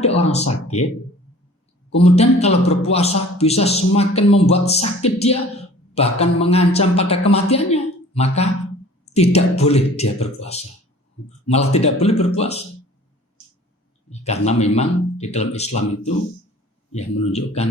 ada orang sakit, kemudian kalau berpuasa bisa semakin membuat sakit dia, bahkan mengancam pada kematiannya, maka tidak boleh dia berpuasa. Malah tidak boleh berpuasa. Karena memang di dalam Islam itu yang menunjukkan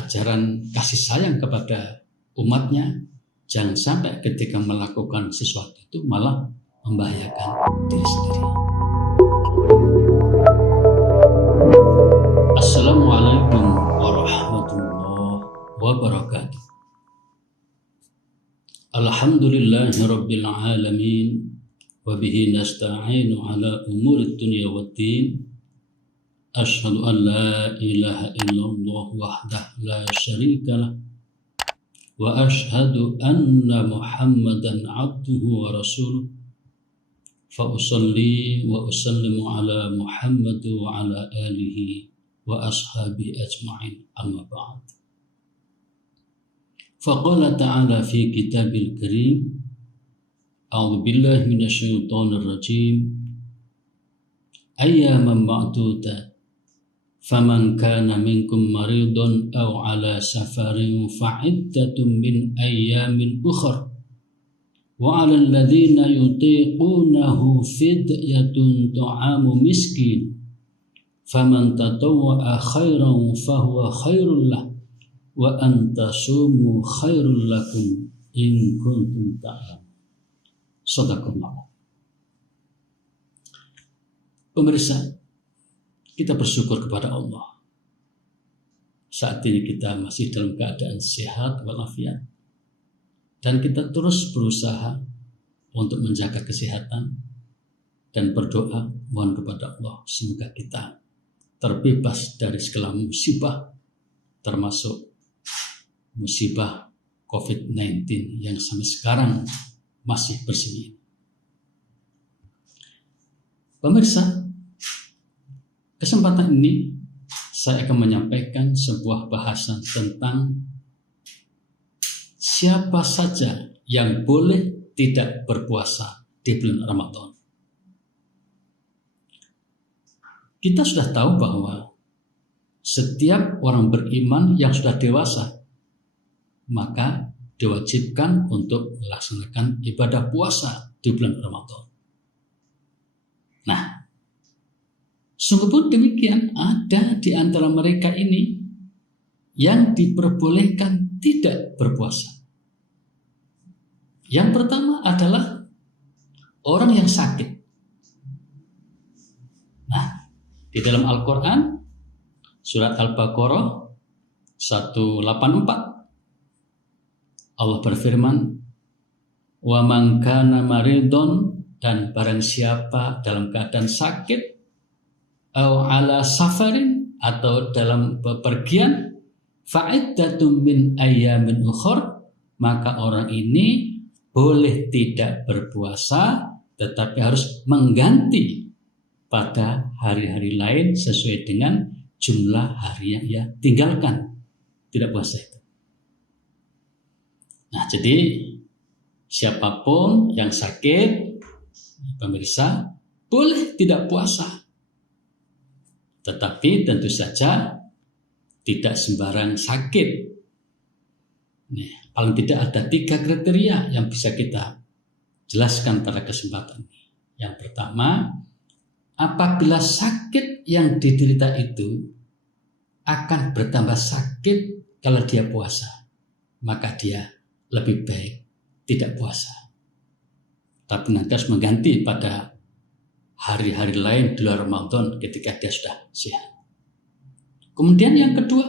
ajaran kasih sayang kepada umatnya, jangan sampai ketika melakukan sesuatu itu malah membahayakan diri sendiri. Assalamualaikum warahmatullahi wabarakatuh. Alhamdulillahirabbil alamin wa bihi nasta'inu ala umurid dunya waddin. Asyhadu an la ilaha illallah wahdahu la syarikalah wa asyhadu anna Muhammadan abduhu wa rasuluh. Fa usalli wa usallimu ala Muhammad wa ala alihi wa ashabi ajma'in, amma ba'd. Faqala ta'ala fi kitabil karim, a'udzu billahi minasy syaithanir rajim, ayyaman ma'dudat, faman kana minkum maridun aw ala safarin fa'iddatun min ayyamin ukhra wa 'alal ladzina yutiqunahu fidyatun ta'amu miskin faman tatawwa'a khairan fahuwa khairul lah wa an tasumu khairul lakum in kuntum ta'lamun. Shadaqallah. Pemirsa, kita bersyukur kepada Allah. Saat ini kita masih dalam keadaan sehat walafiat, dan kita terus berusaha untuk menjaga kesehatan dan berdoa mohon kepada Allah semoga kita terbebas dari segala musibah, termasuk musibah COVID-19 yang sampai sekarang masih bersemi. Pemirsa, kesempatan ini saya akan menyampaikan sebuah bahasan tentang siapa saja yang boleh tidak berpuasa di bulan Ramadan. Kita sudah tahu bahwa setiap orang beriman yang sudah dewasa maka diwajibkan untuk melaksanakan ibadah puasa di bulan Ramadan. Nah, sungguh pun demikian, ada di antara mereka ini yang diperbolehkan tidak berpuasa. Yang pertama adalah orang yang sakit. Nah, di dalam Al-Quran, surat Al-Baqarah 184, Allah berfirman, wa man kana maridun, dan barang siapa dalam keadaan sakit, au ala safarin, atau dalam bepergian, fa'iddatun min ayyamin ukhra, maka orang ini boleh tidak berpuasa tetapi harus mengganti pada hari-hari lain sesuai dengan jumlah hari yang ia tinggalkan tidak puasa itu. Nah, jadi siapapun yang sakit, pemirsa, boleh tidak puasa. Tetapi tentu saja tidak sembarang sakit. Nah, paling tidak ada 3 kriteria yang bisa kita jelaskan pada kesempatan ini. Yang pertama, apabila sakit yang diderita itu akan bertambah sakit kalau dia puasa, maka dia lebih baik tidak puasa. Tapi nanti harus mengganti pada hari-hari lain di luar Ramadan ketika dia sudah sehat. Kemudian yang kedua,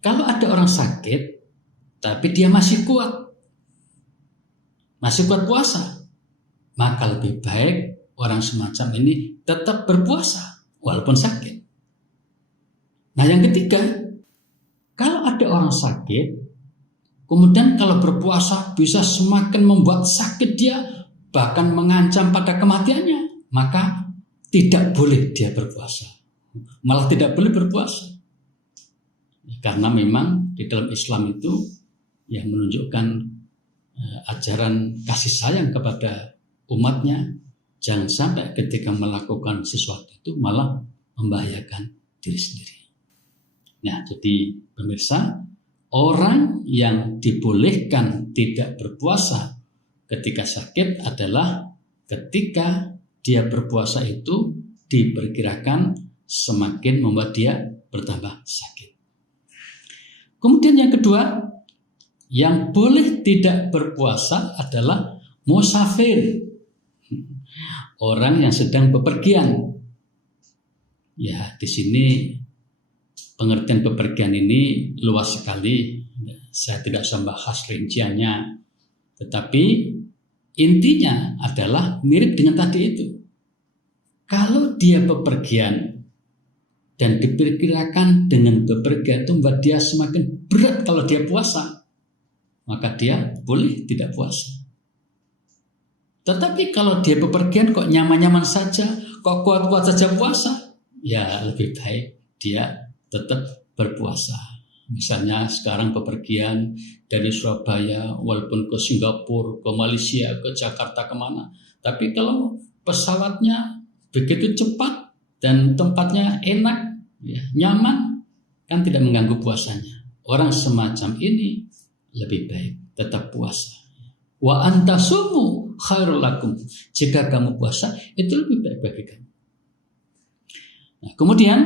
kalau ada orang sakit tapi dia masih kuat puasa, maka lebih baik orang semacam ini tetap berpuasa walaupun sakit. Nah, yang ketiga, kalau ada orang sakit kemudian kalau berpuasa bisa semakin membuat sakit dia, bahkan mengancam pada kematiannya, maka tidak boleh dia berpuasa. Malah tidak boleh berpuasa. Karena memang di dalam Islam itu yang menunjukkan ajaran kasih sayang kepada umatnya, jangan sampai ketika melakukan sesuatu itu malah membahayakan diri sendiri. Nah, jadi pemirsa, orang yang dibolehkan tidak berpuasa ketika sakit adalah ketika dia berpuasa itu diperkirakan semakin membuat dia bertambah sakit. Kemudian yang kedua, yang boleh tidak berpuasa adalah musafir, orang yang sedang bepergian. Ya, di sini pengertian bepergian ini luas sekali. Saya tidak usah bahas rinciannya, tetapi intinya adalah mirip dengan tadi itu. Kalau dia bepergian dan diperkirakan dengan bepergian itu membuat dia semakin berat kalau dia puasa, maka dia boleh tidak puasa. Tetapi kalau dia bepergian kok nyaman-nyaman saja, kok kuat-kuat saja puasa, ya lebih baik dia tetap berpuasa. Misalnya sekarang bepergian dari Surabaya, walaupun ke Singapura, ke Malaysia, ke Jakarta, kemana. Tapi kalau pesawatnya begitu cepat dan tempatnya enak, ya, nyaman, kan tidak mengganggu puasanya. Orang semacam ini lebih baik tetap puasa. Wa antasumu khairul lakum. Jika kamu puasa, itu lebih baik bagi kamu. Nah, kemudian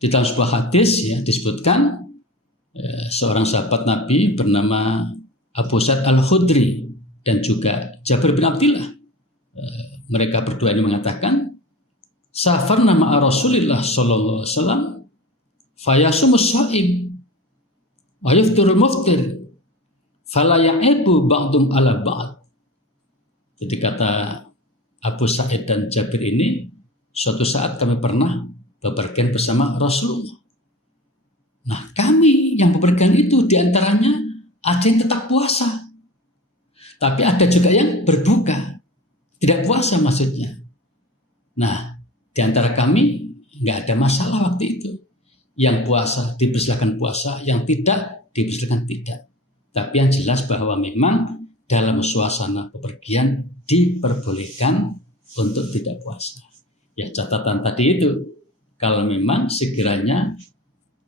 di dalam sebuah hadis ya disebutkan seorang sahabat Nabi bernama Abu Sa'id Al-Khudri dan juga Jabir bin Abdillah. Mereka berdua ini mengatakan, safarna ma'a Rasulillah sallallahu alaihi wasallam fayasumus shaim wa yaftirul muftir fala ya'ibu ba'dum ala ba'd. Jadi kata Abu Sa'id dan Jabir ini, suatu saat kami pernah bepergian bersama Rasulullah. Nah, kami yang bepergian itu diantaranya ada yang tetap puasa, tapi ada juga yang berbuka, tidak puasa maksudnya. Nah, diantara kami nggak ada masalah waktu itu. Yang puasa dipersilakan puasa, yang tidak dipersilakan tidak. Tapi yang jelas bahwa memang dalam suasana bepergian diperbolehkan untuk tidak puasa. Ya, catatan tadi itu, kalau memang sekiranya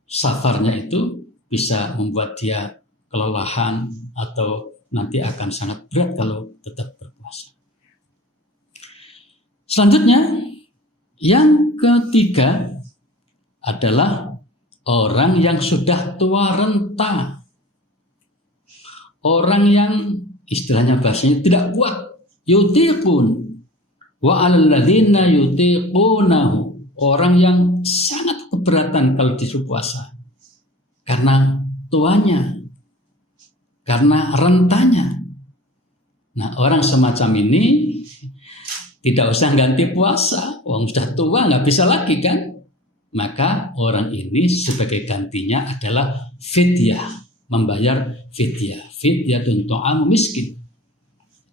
safarnya itu bisa membuat dia kelelahan atau nanti akan sangat berat kalau tetap berpuasa. Selanjutnya, yang ketiga adalah orang yang sudah tua renta. Orang yang istilahnya bahasanya tidak kuat. Yutiqun wa 'alal ladzina yutiqunahu. Orang yang sangat keberatan kalau disuruh puasa karena tuanya, karena rentanya. Nah, orang semacam ini tidak usah ganti puasa, orang sudah tua nggak bisa lagi kan? Maka orang ini sebagai gantinya adalah fidyah, membayar fidyah. Fidyah untuk ta'am miskin.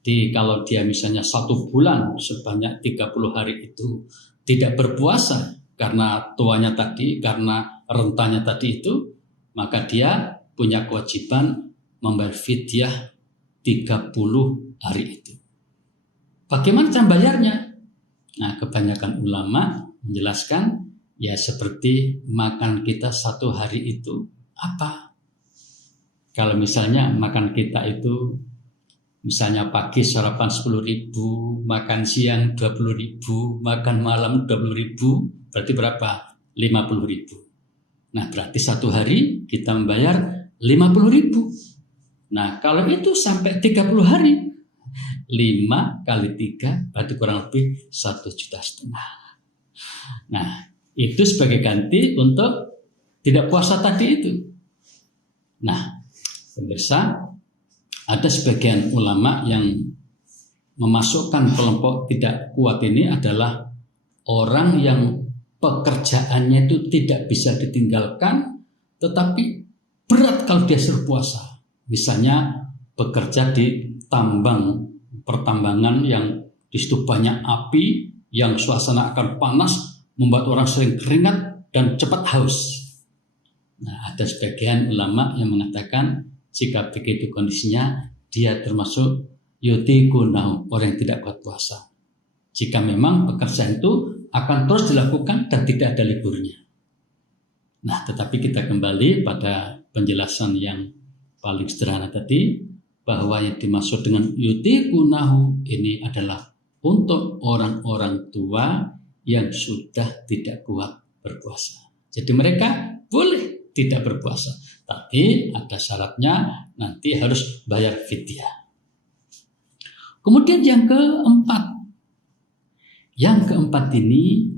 Jadi kalau dia misalnya 1 bulan sebanyak 30 hari itu tidak berpuasa karena tuanya tadi, karena rentanya tadi itu, maka dia punya kewajiban membayar fidyah 30 hari itu. Bagaimana cara bayarnya? Nah, kebanyakan ulama menjelaskan ya seperti makan kita 1 hari itu apa? Kalau misalnya makan kita itu misalnya pagi sarapan 10.000, makan siang 20.000, makan malam 20.000, berarti berapa? 50.000. Nah, berarti 1 hari kita membayar 50.000. Nah, kalau itu sampai 30 hari, 5 kali 3 berarti kurang lebih 1,5 juta. Nah, itu sebagai ganti untuk tidak puasa tadi itu. Nah, pemirsa, ada sebagian ulama yang memasukkan kelompok tidak kuat ini adalah orang yang pekerjaannya itu tidak bisa ditinggalkan, tetapi berat kalau dia suruh puasa. Misalnya bekerja di pertambangan yang di situ banyak api, yang suasana akan panas, membuat orang sering keringat dan cepat haus. Nah, ada sebagian ulama yang mengatakan jika begitu kondisinya, dia termasuk yutiqunahu, orang yang tidak kuat puasa. Jika memang pekerjaan itu akan terus dilakukan dan tidak ada liburnya. Nah, tetapi kita kembali pada penjelasan yang paling sederhana tadi, bahwa yang dimaksud dengan yutiqunahu ini adalah untuk orang-orang tua yang sudah tidak kuat berpuasa. Jadi mereka boleh tidak berpuasa, tapi ada syaratnya, nanti harus bayar fidyah. Kemudian yang keempat ini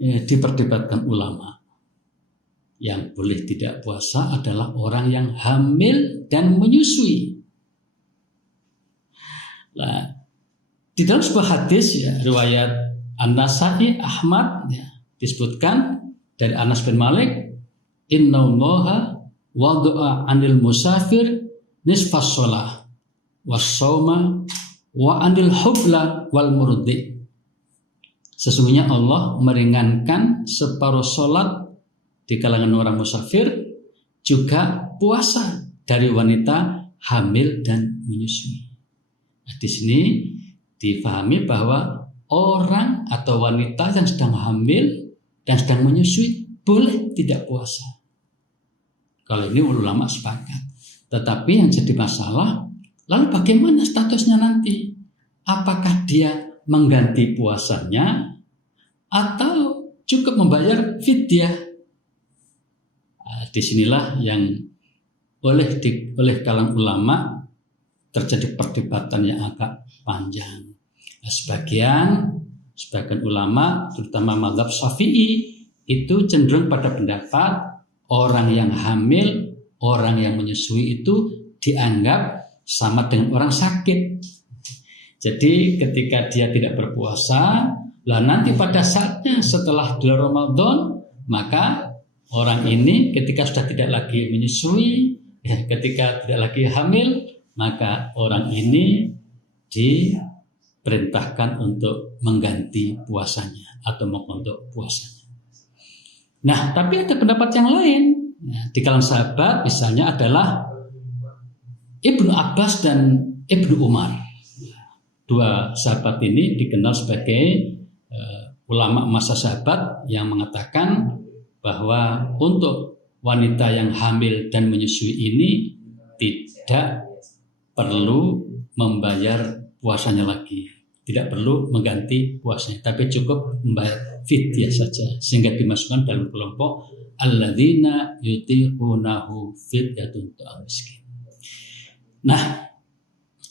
diperdebatkan ulama. Yang boleh tidak puasa adalah orang yang hamil dan menyusui. Nah, di dalam sebuah hadis riwayat An-Nasa'i Ahmad disebutkan dari Anas bin Malik, innallaha wada'a 'anil musafir nisfas shalah was-shauma wa 'anil hubla wal murdi. Sesungguhnya Allah meringankan separuh salat di kalangan orang musafir, juga puasa dari wanita hamil dan menyusui. Nah, di sini difahami bahwa orang atau wanita yang sedang hamil dan sedang menyusui boleh tidak puasa. Kalau ini ulama sepakat. Tetapi yang jadi masalah, lalu bagaimana statusnya nanti? Apakah dia mengganti puasanya atau cukup membayar fidyah? Disinilah yang oleh kalangan ulama terjadi perdebatan yang agak panjang. Sebagian ulama, terutama mazhab Syafi'i, itu cenderung pada pendapat orang yang hamil, orang yang menyusui itu dianggap sama dengan orang sakit. Jadi ketika dia tidak berpuasa, lah nanti pada saatnya setelah bulan Ramadan, maka orang ini ketika sudah tidak lagi menyusui, ketika tidak lagi hamil, maka orang ini diperintahkan untuk mengganti puasanya atau mengontok puasanya. Nah, tapi ada pendapat yang lain. Di kalangan sahabat misalnya adalah Ibnu Abbas dan Ibnu Umar. Dua sahabat ini dikenal sebagai ulama masa sahabat yang mengatakan bahwa untuk wanita yang hamil dan menyusui ini tidak perlu membayar puasanya lagi, tidak perlu mengganti puasanya, tapi cukup membayar fidyah saja, sehingga dimasukkan dalam kelompok alladzina yutiqunahu fidyatun ta'am miskin. Nah,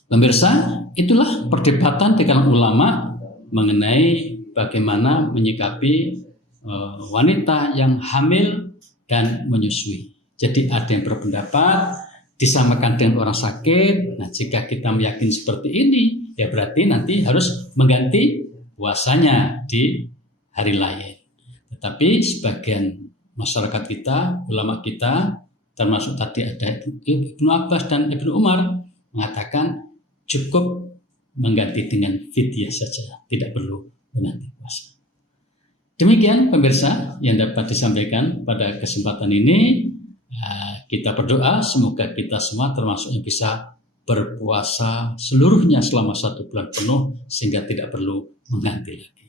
pemirsa, itulah perdebatan di kalangan ulama mengenai bagaimana menyikapi wanita yang hamil dan menyusui. Jadi ada yang berpendapat disamakan dengan orang sakit. Nah, jika kita meyakini seperti ini, ya berarti nanti harus mengganti puasanya di hari lain. Tetapi sebagian masyarakat kita, ulama kita, termasuk tadi ada Ibnu Abbas dan Ibnu Umar, mengatakan cukup mengganti dengan fidyah saja, tidak perlu mengganti puasa. Demikian pemirsa yang dapat disampaikan pada kesempatan ini. Kita berdoa semoga kita semua termasuk yang bisa berpuasa seluruhnya selama 1 bulan penuh sehingga tidak perlu mengganti lagi.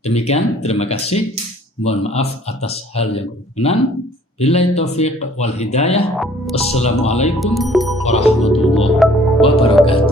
Demikian, terima kasih. Mohon maaf atas hal yang berkenan. Billahi taufiq wal hidayah. Wassalamualaikum warahmatullahi wabarakatuh.